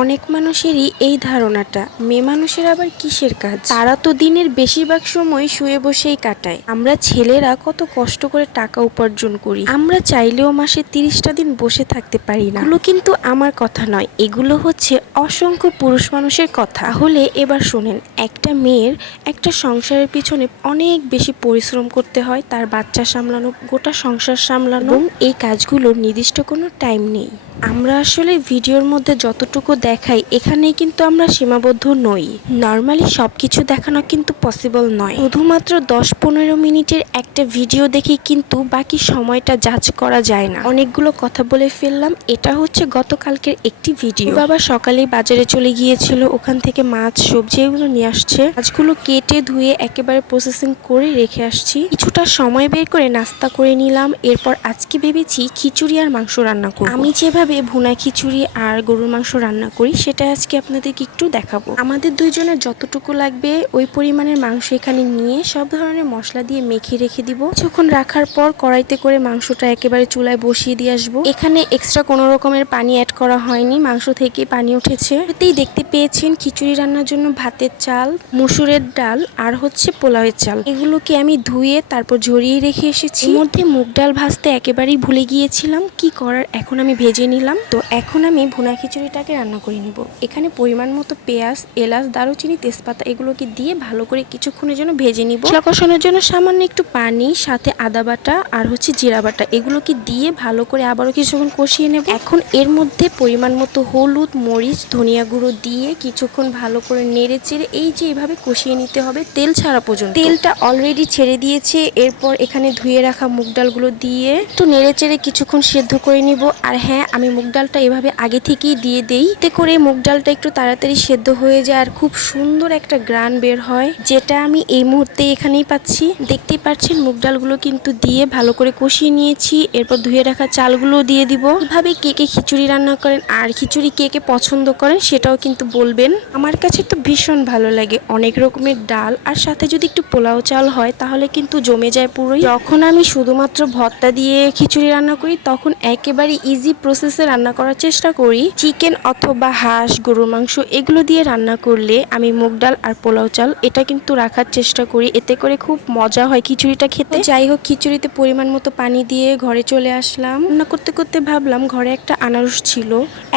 অনেক মানুষেরই এই ধারণাটা, মেয়ে মানুষের আবার কিসের কাজ, তারা তো দিনের বেশিরভাগ সময় শুয়ে বসেই কাটায়। আমরা ছেলেরা কত কষ্ট করে টাকা উপার্জন করি, আমরা চাইলেও মাসে 30টা দিন বসে থাকতে পারি না। এগুলো কিন্তু আমার কথা নয়, এগুলো হচ্ছে অসংখ্য পুরুষ মানুষের কথা। তাহলে এবার শোনেন, একটা মেয়ের একটা সংসারের পিছনে অনেক বেশি পরিশ্রম করতে হয়, তার বাচ্চা সামলানো, গোটা সংসার সামলানো, এবং এই কাজগুলোর নির্দিষ্ট কোনো টাইম নেই। আমরা আসলে ভিডিওর মধ্যে যতটুকু দেখাই, এখানেই কিন্তু আমরা সীমাবদ্ধ নই। নর্মালি সবকিছু দেখানো কিন্তু পসিবল নয়। শুধুমাত্র 10-15 মিনিটের একটা ভিডিও দেখে কিন্তু বাকি সময়টা জাজ করা যায় না। অনেকগুলো কথা বলে ফেললাম। এটা হচ্ছে গতকালকের একটি ভিডিও। বাবা সকালেই বাজারে চলে গিয়েছিল, ওখান থেকে মাছ সবজি এগুলো নিয়ে আসছে। মাছগুলো কেটে ধুয়ে একেবারে প্রসেসিং করে রেখে আসছি। কিছুটা সময় বের করে নাস্তা করে নিলাম। এরপর আজকে ভেবেছি খিচুড়ি আর মাংস রান্না করব। আমি যেভাবে ভুনা খিচুড়ি আর গরুর মাংস রান্না করি সেটা আজকে আপনাদেরকে একটু দেখাবো। আমাদের দুইজনের যতটুকু লাগবে ওই পরিমাণের মাংস এখানে নিয়ে সব ধরনের মশলা দিয়ে মেখে রেখে দিব। কিছুক্ষণ রাখার পর কড়াইতে করে মাংসটা একেবারে চুলায় বসিয়ে দিয়ে আসবো। এখানে এক্সট্রা কোনো রকমের পানি অ্যাড করা হয়নি, মাংস থেকে পানি উঠেছে। এতেই দেখতে পেয়েছেন খিচুড়ি রান্নার জন্য ভাতের চাল, মসুরের ডাল আর হচ্ছে পোলাওয়ের চাল, এগুলোকে আমি ধুয়ে তারপর ঝরিয়ে রেখে এসেছি। এর মধ্যে মুগ ডাল ভাজতে একেবারেই ভুলে গিয়েছিলাম, কি করার, এখন আমি ভেজে নিলাম। তো এখন আমি ভুনা খিচুড়িটাকে রান্না করে নিব। এখানে পরিমাণ মতো পেঁয়াজ, এলাচ, দারুচিনি, তেজপাতা এগুলোকে দিয়ে ভালো করে কিছুক্ষণের জন্য ভেজে নিব। মশলা কষানোর জন্য সামান্য একটু পানি, সাথে আদা বাটা আর হচ্ছে জিরা বাটা এগুলোকে দিয়ে ভালো করে আবারও কিছুক্ষণ কষিয়ে নেব। এখন এর মধ্যে পরিমাণ মতো হলুদ, মরিচ, ধনিয়া গুঁড়ো দিয়ে কিছুক্ষণ ভালো করে নেড়ে চেড়ে এই যে এভাবে কষিয়ে নিতে হবে তেল ছাড়া পর্যন্ত। তেলটা অলরেডি ছেড়ে দিয়েছে। এরপর এখানে ধুয়ে রাখা মুগ ডালগুলো দিয়ে একটু নেড়ে চেড়ে কিছুক্ষণ সেদ্ধ করে নিব। আর হ্যাঁ, আমি মুগ ডালটা এভাবে আগে থেকেই দিয়ে দেই, এতে করে মুগ ডালটা একটু তাড়াতাড়ি সেদ্ধ হয়ে যায় আর খুব সুন্দর একটা গ্রান বের হয়, যেটা আমি এই মুহূর্তে এখানেই পাচ্ছি। দেখতেই পাচ্ছেন মুগ ডালগুলো কিন্তু দিয়ে ভালো করে কষিয়ে নিয়েছি। এরপর ধুয়ে রাখা চালগুলো দিয়ে দিব। এভাবে কে কে খিচুড়ি রান্না করেন আর খিচুড়ি কে কে পছন্দ করেন সেটাও কিন্তু বলবেন। আমার কাছে তো ভীষণ ভালো লাগে, অনেক রকমের ডাল আর সাথে যদি একটু পোলাও চাল হয় তাহলে কিন্তু জমে যায় পুরোই। যখন আমি শুধুমাত্র ভর্তা দিয়ে খিচুড়ি রান্না করি তখন একেবারে ইজি প্রসেসে রান্না করার চেষ্টা করি। চিকেন অথবা হাঁস, গরুর মাংস এগুলো দিয়ে রান্না করলে আমি মুগ ডাল আর পোলাও চাল এটা কিন্তু রাখার চেষ্টা করি, এতে করে খুব মজা হয় খিচুড়িটা খেতে। যাই হোক, খিচুড়িতে পরিমাণ মতো পানি দিয়ে ঘরে চলে আসলাম। রান্না করতে করতে ভাবলাম ঘরে একটা আনারস ছিল,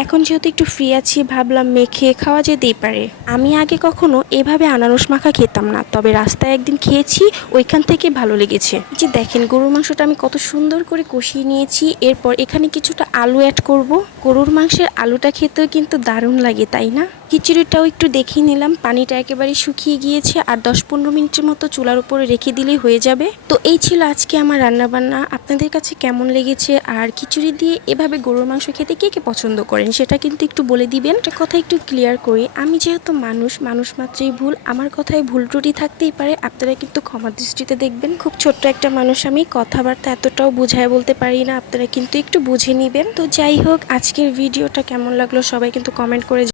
এখন যেহেতু একটু ফ্রি আছি ভাবলাম মেখে খাওয়া যেতেই পারে। আমি আগে কখনো এভাবে আনারস মাখা খেতাম না, তবে রাস্তায় একদিন খেয়েছি, ওইখান থেকে ভালো লেগেছে। যে দেখেন গরুর মাংসটা আমি কত সুন্দর করে কষিয়ে নিয়েছি। এরপর এখানে কিছুটা আলু অ্যাড করব। গরুর মাংসের আলুটা খেতেও কিন্তু দারুণ লাগে, তাই না? খিচুড়িটাও একটু দেখিয়ে নিলাম, পানিটা একেবারে শুকিয়ে গিয়েছে আর 10-15 মিনিটের মতো চুলার উপরে রেখে দিলেই হয়ে যাবে। তো এই ছিল আজকে আমার রান্নাবান্না। আপনাদের কাছে কেমন লেগেছে আর খিচুড়ি দিয়ে এভাবে গরুর মাংস খেতে কে কে পছন্দ করেন সেটা কিন্তু একটু বলে দিবেন। একটা কথা একটু ক্লিয়ার করি, আমি যেহেতু মানুষ মাত্রই ভুল, আমার কথায় ভুল ত্রুটি থাকতেই পারে, আপনারা কিন্তু ক্ষমা দৃষ্টিতে দেখবেন। খুব ছোট্ট একটা মানুষ আমি, কথাবার্তা এতটাও বুঝায় বলতে পারি না, আপনারা কিন্তু একটু বুঝে নিবেন। তো যাই হোক, আজকের ভিডিওটা কেমন লাগলো সবাই কিন্তু কমেন্ট করে